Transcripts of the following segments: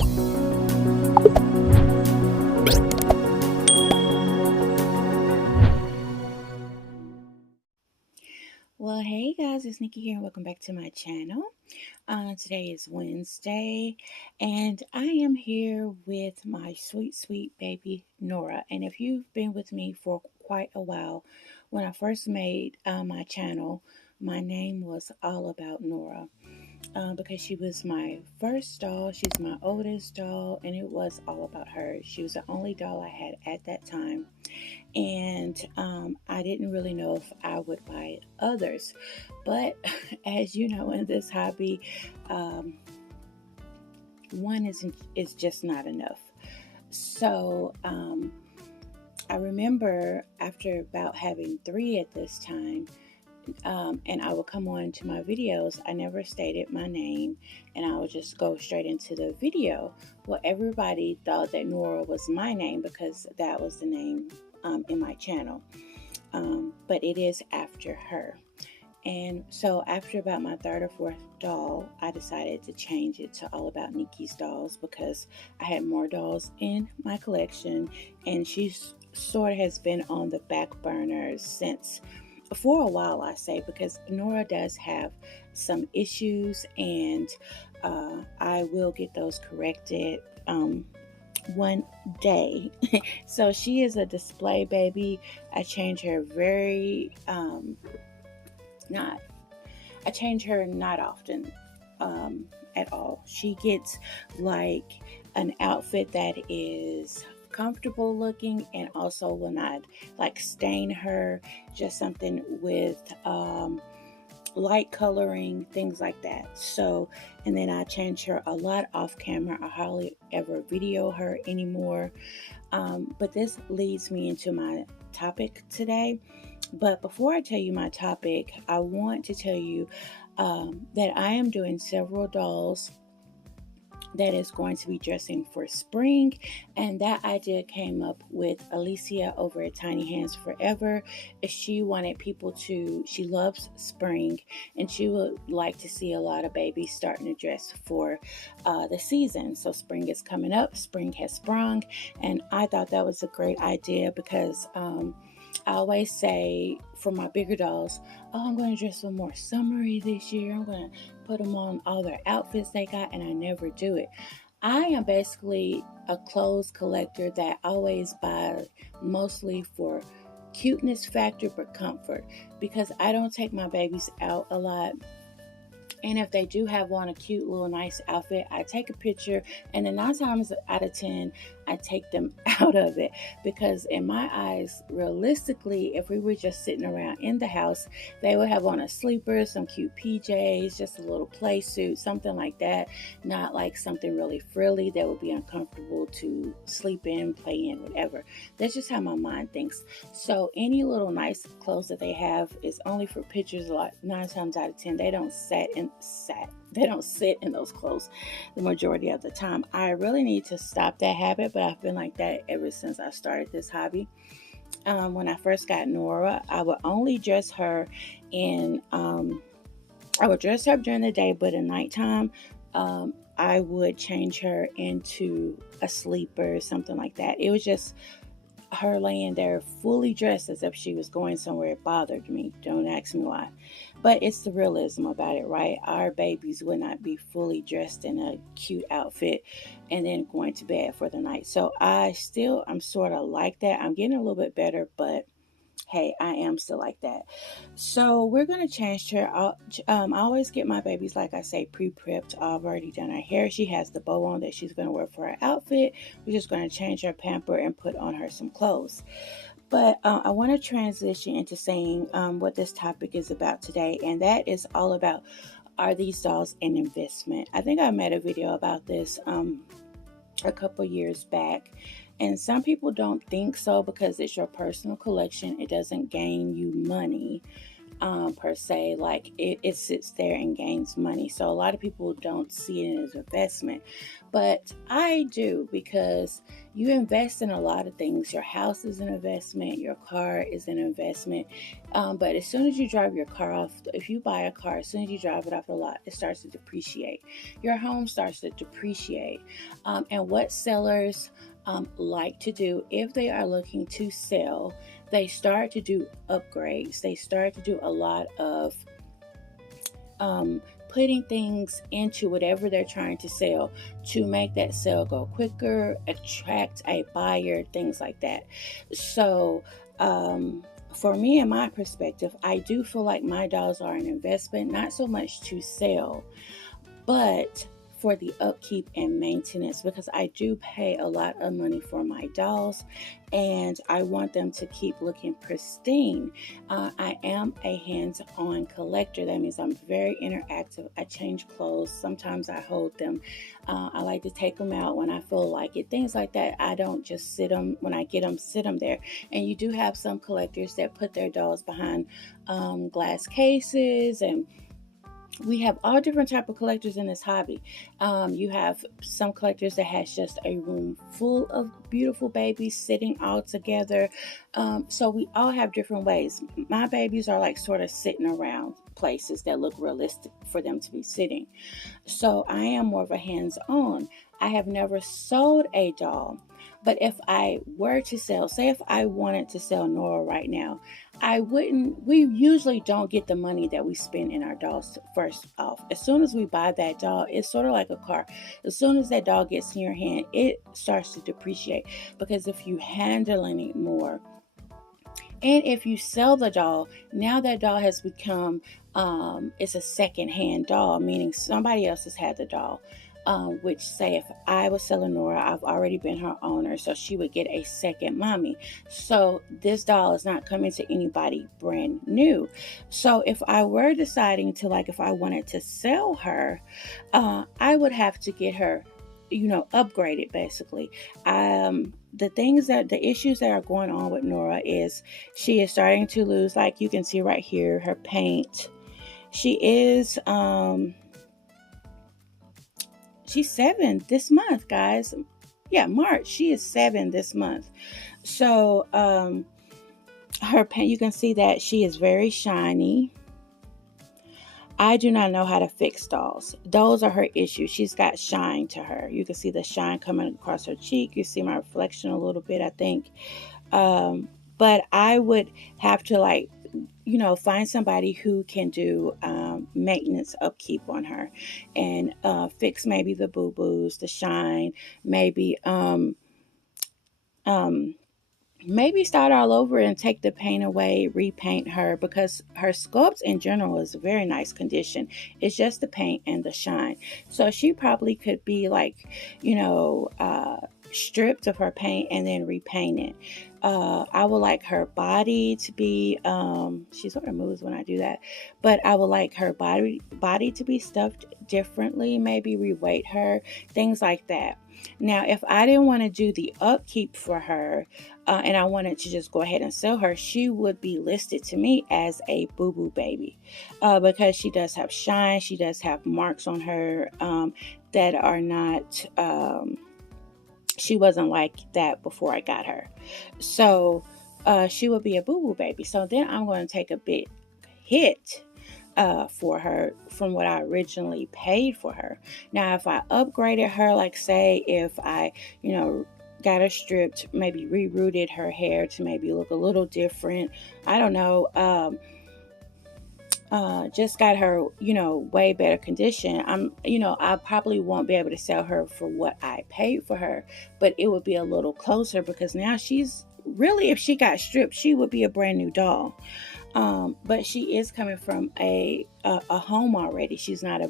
Well, hey guys, it's Nikki here, and welcome back to my channel. Today is Wednesday, and I am here with my sweet, sweet baby Norah. And if you've been with me for quite a while, when I first made my channel, my name was all about Norah. Because she was my first doll, she's my oldest doll, and it was all about her. She was the only doll I had at that time, and I didn't really know if I would buy others. But as you know, in this hobby, um, one is just not enough. So I remember after about having three at this time, and I would come on to my videos. I never stated my name, and I would just go straight into the video. Well, everybody thought that Norah was my name because that was the name in my channel, but it is after her. And so after about my third or fourth doll, I decided to change it to All About Nikki's Dolls because I had more dolls in my collection, and she sort of has been on the back burner since for a while, I say, because Norah does have some issues, and I will get those corrected one day. So she is a display baby. I change her not I change her not often at all. She gets like an outfit that is comfortable looking and also will not like stain her, just something with light coloring, things like that. So, and then I change her a lot off camera. I hardly ever video her anymore. But this leads me into my topic today. But before I tell you my topic, I want to tell you that I am doing several dolls that is going to be dressing for spring, and that idea came up with Alicia over at Tiny Hands Forever. She wanted people to, she loves spring, and she would like to see a lot of babies starting to dress for the season. So spring is coming up, spring has sprung, and I thought that was a great idea because I always say for my bigger dolls, oh, I'm going to dress them more summery this year. I'm going to put them on all their outfits they got, and I never do it. I am basically a clothes collector that always buy mostly for cuteness factor but comfort, because I don't take my babies out a lot. And if they do have on a cute little nice outfit, I take a picture, and then 9 times out of 10, I take them out of it. Because in my eyes, realistically, if we were just sitting around in the house, they would have on a sleeper, some cute PJs, just a little play suit, something like that. Not like something really frilly that would be uncomfortable to sleep in, play in, whatever. That's just how my mind thinks. So any little nice clothes that they have is only for pictures. A lot 9 times out of 10, they don't sit in those clothes the majority of the time. I really need to stop that habit, but I've been like that ever since I started this hobby. When I first got Norah, I would only dress her in I would dress her up during the day, but at nighttime I would change her into a sleeper, something like that. It was just her laying there fully dressed as if she was going somewhere. It bothered me. Don't ask me why. But it's the realism about it, right? Our babies would not be fully dressed in a cute outfit and then going to bed for the night. So I'm sort of like that. I'm getting a little bit better, but hey, I am still like that. So we're going to change her. I always get my babies, like I say, pre-prepped. I've already done her hair. She has the bow on that she's going to wear for her outfit. We're just going to change her pamper and put on her some clothes. But I want to transition into saying what this topic is about today, and that is all about, are these dolls an investment? I think I made a video about this a couple years back, and some people don't think so because it's your personal collection. It doesn't gain you money. per se. Like it sits there and gains money. So a lot of people don't see it as investment, but I do, because you invest in a lot of things. Your house is an investment, your car is an investment. But as soon as you drive your car off, if you buy a car, as soon as you drive it off the lot, it starts to depreciate. Your home starts to depreciate. And what sellers like to do, if they are looking to sell, they start to do upgrades. They start to do a lot of putting things into whatever they're trying to sell to make that sale go quicker, attract a buyer, things like that. So, for me and my perspective, I do feel like my dolls are an investment, not so much to sell, but for the upkeep and maintenance, because I do pay a lot of money for my dolls and I want them to keep looking pristine. I am a hands-on collector. That means I'm very interactive. I change clothes. Sometimes I hold them. I like to take them out when I feel like it. Things like that. I don't just sit them when I get them, sit them there. And you do have some collectors that put their dolls behind glass cases, and we have all different type of collectors in this hobby. You have some collectors that has just a room full of beautiful babies sitting all together. So we all have different ways. My babies are like sort of sitting around places that look realistic for them to be sitting. So I am more of a hands-on. I have never sold a doll, but if I were to sell, say if I wanted to sell Norah right now, I wouldn't. We usually don't get the money that we spend in our dolls first off. As soon as we buy that doll, it's sort of like a car. As soon as that doll gets in your hand, it starts to depreciate, because if you handling it more, and if you sell the doll, now that doll has become it's a second-hand doll, meaning somebody else has had the doll. Which, say if I was selling Norah, I've already been her owner, so she would get a second mommy. So this doll is not coming to anybody brand new. So if I were deciding to, like, if I wanted to sell her, I would have to get her, upgraded basically. The issues that are going on with Norah is she is starting to lose, like you can see right here, her paint. She is she's 7 this month, guys. Yeah, March. She is 7 this month. So her paint, you can see that she is very shiny. I do not know how to fix dolls. Those are her issues. She's got shine to her. You can see the shine coming across her cheek. You see my reflection a little bit, I think. But I would have to, find somebody who can do maintenance upkeep on her, and fix maybe the boo-boos, the shine, maybe maybe start all over and take the paint away, repaint her, because her sculpt in general is a very nice condition. It's just the paint and the shine. So she probably could be stripped of her paint and then repainted. I would like her body to be, she sort of moves when I do that, but I would like her body to be stuffed differently, maybe reweight her, things like that. Now, if I didn't want to do the upkeep for her, and I wanted to just go ahead and sell her, she would be listed to me as a boo-boo baby, because she does have shine. She does have marks on her that are not, she wasn't like that before I got her. So she would be a boo-boo baby. So then I'm going to take a big hit for her from what I originally paid for her. Now, if I upgraded her, like say if I, got her stripped, maybe rerouted her hair to maybe look a little different, I don't know, just got her, way better condition, I probably won't be able to sell her for what I paid for her, but it would be a little closer, because now she's really, if she got stripped, she would be a brand new doll. But she is coming from a home already. She's not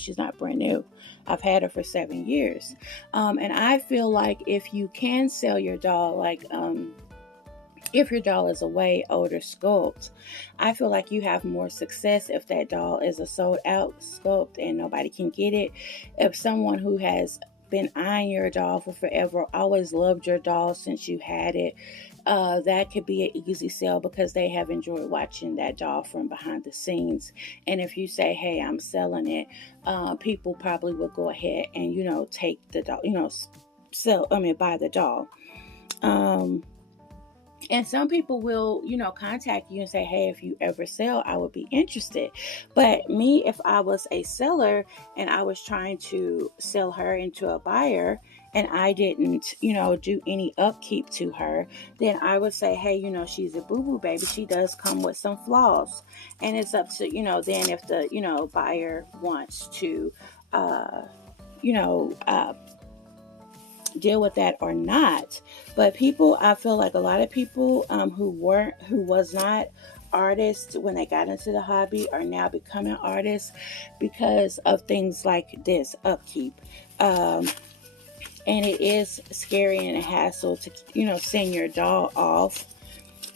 she's not brand new. I've had her for 7 years. And I feel like if you can sell your doll, if your doll is a way older sculpt, I feel like you have more success if that doll is a sold out sculpt and nobody can get it. If someone who has been eyeing your doll for forever, always loved your doll since you had it, that could be an easy sell because they have enjoyed watching that doll from behind the scenes. And if you say, hey, I'm selling it, people probably will go ahead and, take the doll, buy the doll. And some people will, contact you and say, hey, if you ever sell, I would be interested. But me, if I was a seller and I was trying to sell her into a buyer and I didn't, do any upkeep to her, then I would say, hey, she's a boo-boo baby. She does come with some flaws. And it's up to, then if the, buyer wants to, you know, uh, deal with that or not. But people, I feel like a lot of people who was not artists when they got into the hobby are now becoming artists because of things like this upkeep. And it is scary and a hassle to send your doll off.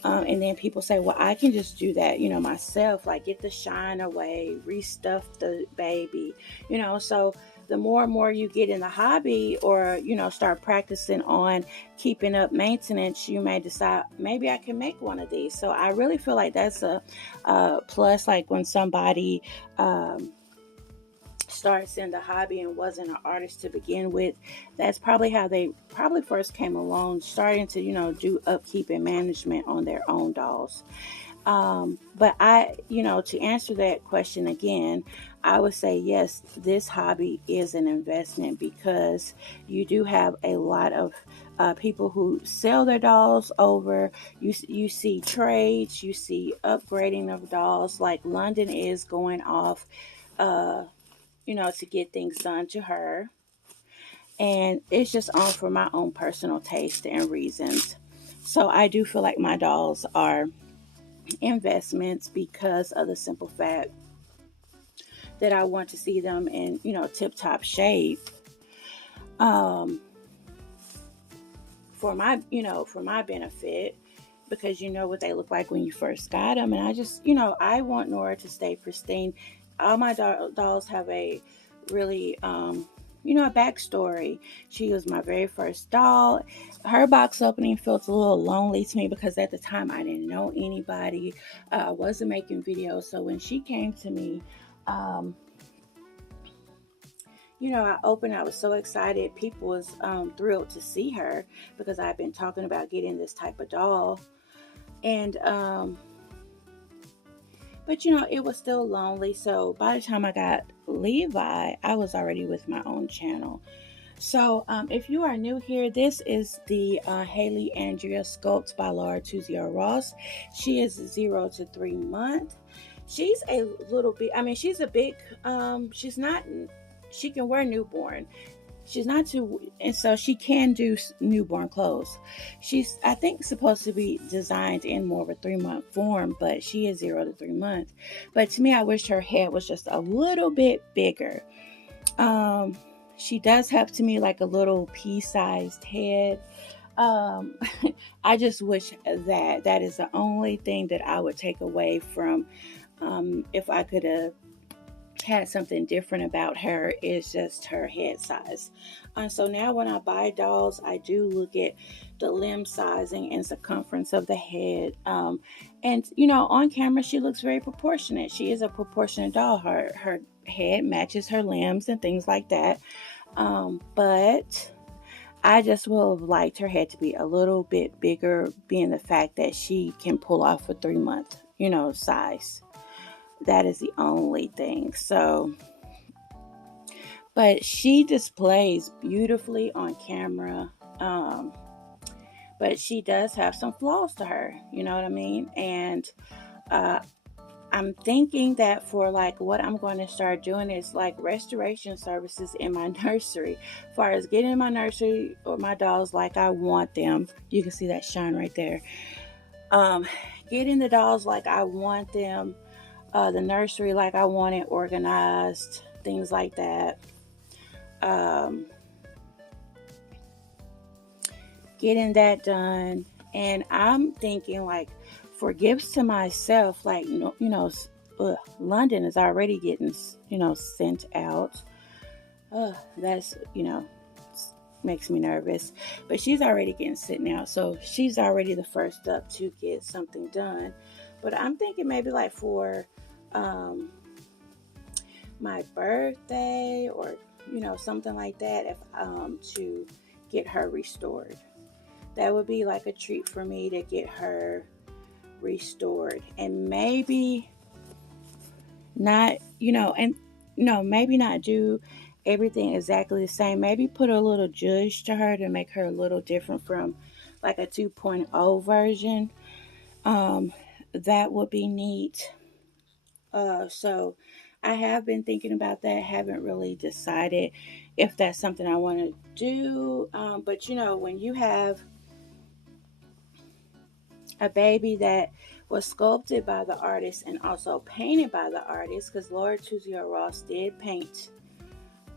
And then people say, well, I can just do that, myself, like get the shine away, restuff the baby, so the more and more you get in the hobby or, start practicing on keeping up maintenance, you may decide maybe I can make one of these. So I really feel like that's a plus, like when somebody, starts in the hobby and wasn't an artist to begin with, that's probably how they probably first came along, starting to do upkeep and management on their own dolls. But to answer that question again, I would say yes, this hobby is an investment because you do have a lot of people who sell their dolls over. You see trades, you see upgrading of dolls, like London is going off to get things done to her. And it's just on for my own personal taste and reasons. So I do feel like my dolls are investments because of the simple fact that I want to see them in, tip-top shape. For my benefit, because you know what they look like when you first got them. And I just, I want Norah to stay pristine. All my dolls have a really, a backstory. She was my very first doll. Her box opening felt a little lonely to me because at the time I didn't know anybody. I wasn't making videos. So when she came to me, I opened, I was so excited. People was thrilled to see her because I've been talking about getting this type of doll. And, but it was still lonely. So by the time I got Levi, I was already with my own channel. So if you are new here, this is the Haley Andrea Sculpt by Laura Tuzio Ross. She is 0 to 3 months. She's a little bit, she's a big, she can wear newborn. She's not too, and so she can do newborn clothes. She's, I think, supposed to be designed in more of a 3-month form, but she is 0 to 3 months. But to me, I wish her head was just a little bit bigger. She does have, to me, like a little pea-sized head. I just wish that is the only thing that I would take away from, if I could have had something different about her, is just her head size. So now when I buy dolls, I do look at the limb sizing and circumference of the head. And on camera, she looks very proportionate. She is a proportionate doll. Her head matches her limbs and things like that. But I just would have liked her head to be a little bit bigger, being the fact that she can pull off a 3-month, size. That is the only thing. So, but she displays beautifully on camera. But she does have some flaws to her, you know what I mean? And I'm thinking that for like what I'm going to start doing is like restoration services in my nursery. As far as getting my nursery or my dolls like I want them. You can see that shine right there. Getting the dolls like I want them. The nursery like I want it organized, things like that. Getting that done. And I'm thinking like for gifts to myself, like, London is already getting, sent out. That's, makes me nervous. But she's already getting sick now, so she's already the first up to get something done. But I'm thinking maybe like for um, my birthday, or something like that, if to get her restored. That would be like a treat for me to get her restored, and maybe not, and no, maybe not do everything exactly the same. Maybe put a little judge to her to make her a little different from like a 2.0 version. Um, that would be neat. So I have been thinking about that. Haven't really decided if that's something I want to do. But when you have a baby that was sculpted by the artist and also painted by the artist, because Laura Tuzio Ross did paint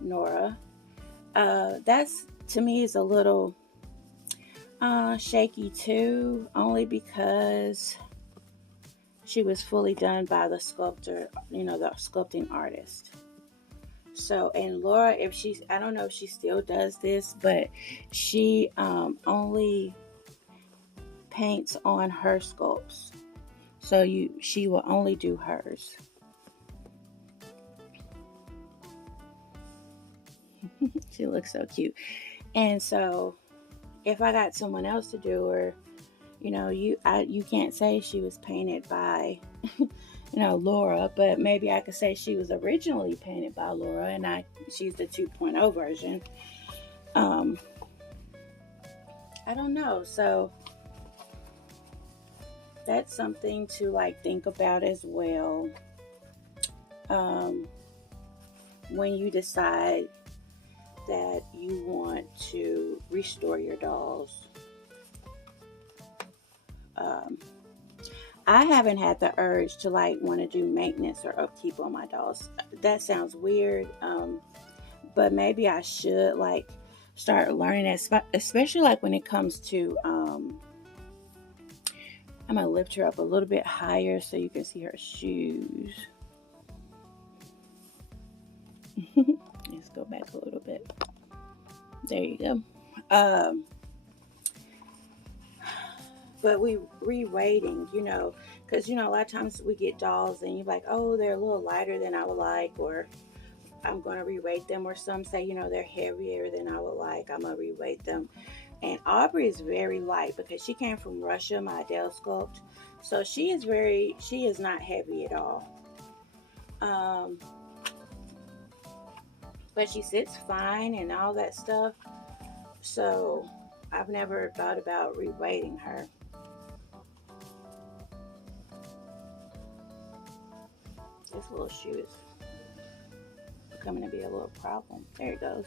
Norah. That's, to me, is a little shaky too, only because she was fully done by the sculptor, the sculpting artist. So, and Laura, if she's, I don't know if she still does this, but she only paints on her sculpts. So she will only do hers. She looks so cute. And so if I got someone else to do her, you can't say she was painted by Laura, but maybe I could say she was originally painted by Laura, and she's the 2.0 version. I don't know. So that's something to like think about as well. When you decide that you want to restore your dolls. I haven't had the urge to like want to do maintenance or upkeep on my dolls. That sounds weird, but maybe I should like start learning that, especially like when it comes to. I'm gonna lift her up a little bit higher so you can see her shoes. Let's go back a little bit. There you go. But we re-rating, because a lot of times we get dolls and you're like, oh, they're a little lighter than I would like, or I'm going to re-rate them, or some say, they're heavier than I would like, I'm going to re-rate them. And Aubrey is very light because she came from Russia, my Adele sculpt, so she is not heavy at all. But she sits fine and all that stuff, so I've never thought about re-rating her. This little shoe is becoming to be a little problem. There it goes.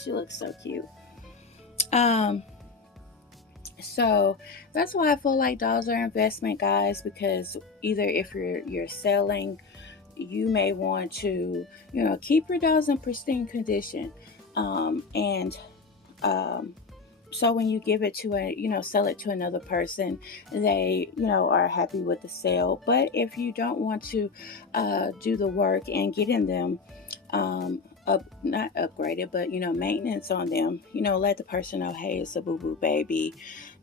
She looks so cute. So that's why I feel like dolls are investment, guys, because either if you're selling, you may want to, keep your dolls in pristine condition. And so when you give it to sell it to another person, they, are happy with the sale. But if you don't want to do the work and get in them, not upgraded, but maintenance on them, let the person know, hey, it's a boo-boo baby,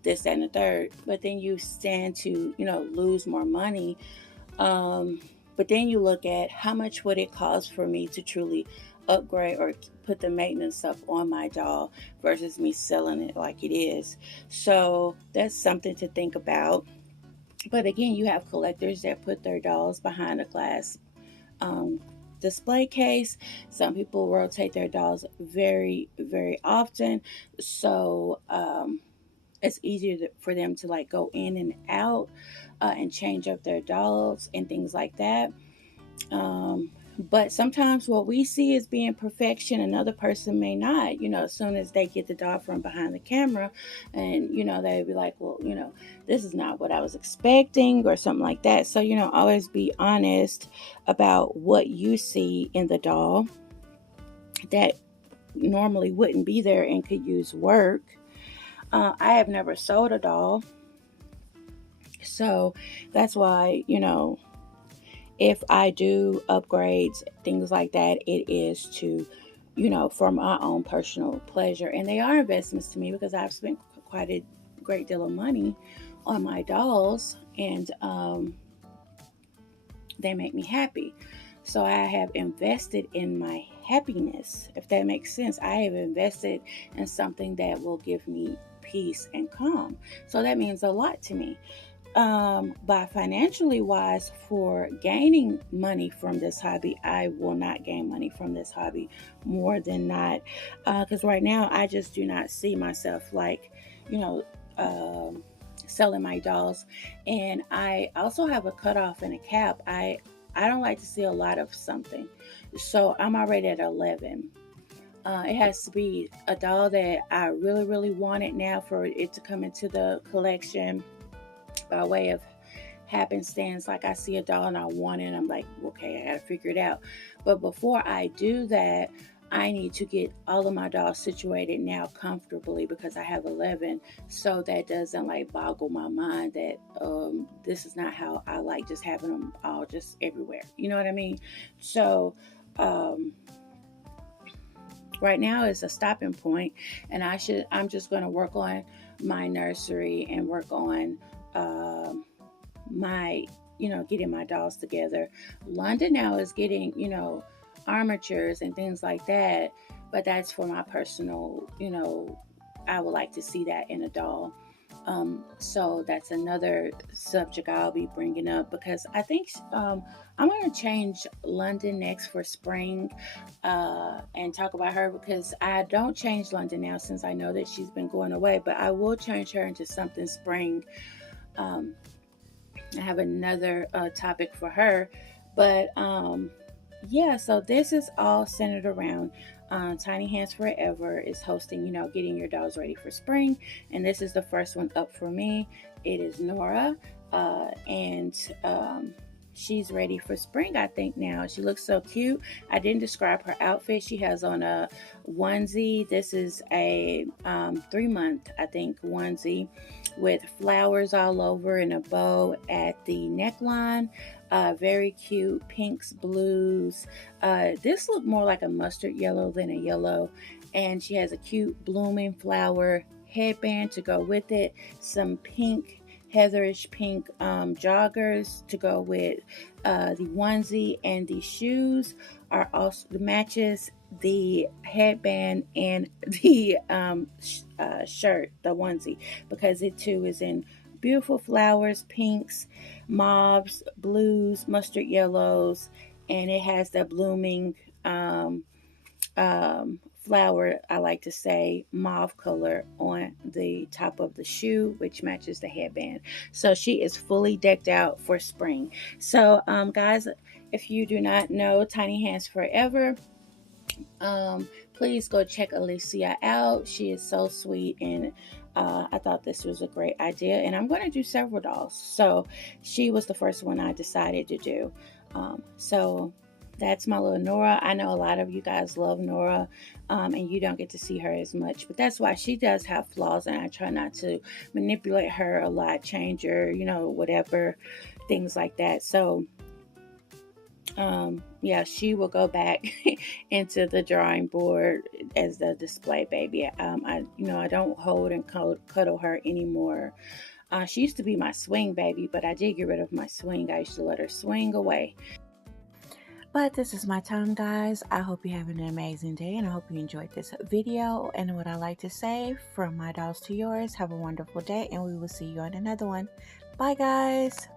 this, that, and the third. But then you stand to, lose more money. But then you look at how much would it cost for me to truly upgrade or put the maintenance stuff on my doll versus me selling it like it is. So that's something to think about. But again, you have collectors that put their dolls behind a glass display case. Some people rotate their dolls very, very often. So it's easier for them to like go in and out and change up their dolls and things like that. But sometimes what we see as being perfection, another person may not, as soon as they get the doll from behind the camera, and, they'll be like, well, this is not what I was expecting, or something like that. So, always be honest about what you see in the doll that normally wouldn't be there and could use work. I have never sold a doll. So that's why, if I do upgrades, things like that, it is to, for my own personal pleasure. And they are investments to me because I've spent quite a great deal of money on my dolls, and they make me happy. So I have invested in my happiness, if that makes sense. I have invested in something that will give me peace and calm. So that means a lot to me. But financially wise, for gaining money from this hobby, I will not gain money from this hobby more than not. Because right now, I just do not see myself like, you know, selling my dolls. And I also have a cutoff and a cap. I don't like to see a lot of something. So I'm already at 11. It has to be a doll that I really, really wanted now for it to come into the collection by way of happenstance. Like I see a doll and I want it, and I'm like, okay, I gotta figure it out. But before I do that, I need to get all of my dolls situated now comfortably because I have 11. So that doesn't like boggle my mind that this is not how I like just having them all just everywhere. You know what I mean? So um, right now is a stopping point, and I'm just going to work on my nursery and work on my getting my dolls together. London now is getting armatures and things like that, but that's for my personal, I would like to see that in a doll. So that's another subject I'll be bringing up because I think I'm going to change London next for spring and talk about her, because I don't change London now since I know that she's been going away, but I will change her into something spring. I have another topic for her, but yeah, so this is all centered around Tiny Hands Forever is hosting, getting your dolls ready for spring. And this is the first one up for me. It is Norah, and she's ready for spring, I think, now. She looks so cute. I didn't describe her outfit. She has on a onesie. This is a 3-month, I think, onesie with flowers all over and a bow at the neckline. Very cute pinks, blues. This looked more like a mustard yellow than a yellow. And she has a cute blooming flower headband to go with it. Some pink, heatherish pink joggers to go with the onesie. And the shoes are also the matches the headband and the shirt, the onesie, because it too is in beautiful flowers, pinks, mauves, blues, mustard yellows, and it has the blooming flower, I like to say, mauve color on the top of the shoe, which matches the headband. So she is fully decked out for spring. So guys, if you do not know Tiny Hands Forever, please go check Alicia out. She is so sweet, and I thought this was a great idea, and I'm going to do several dolls. So she was the first one I decided to do. So that's my little Norah. I know a lot of you guys love Norah, and you don't get to see her as much, but that's why she does have flaws, and I try not to manipulate her a lot, change her, whatever, things like that. So yeah, she will go back into the drawing board as the display baby. I don't hold and cuddle her anymore. She used to be my swing baby, but I did get rid of my swing. I used to let her swing away. But this is my time, guys. I hope you have an amazing day, and I hope you enjoyed this video. And what I like to say, from my dolls to yours, have a wonderful day, and we will see you on another one. Bye, guys.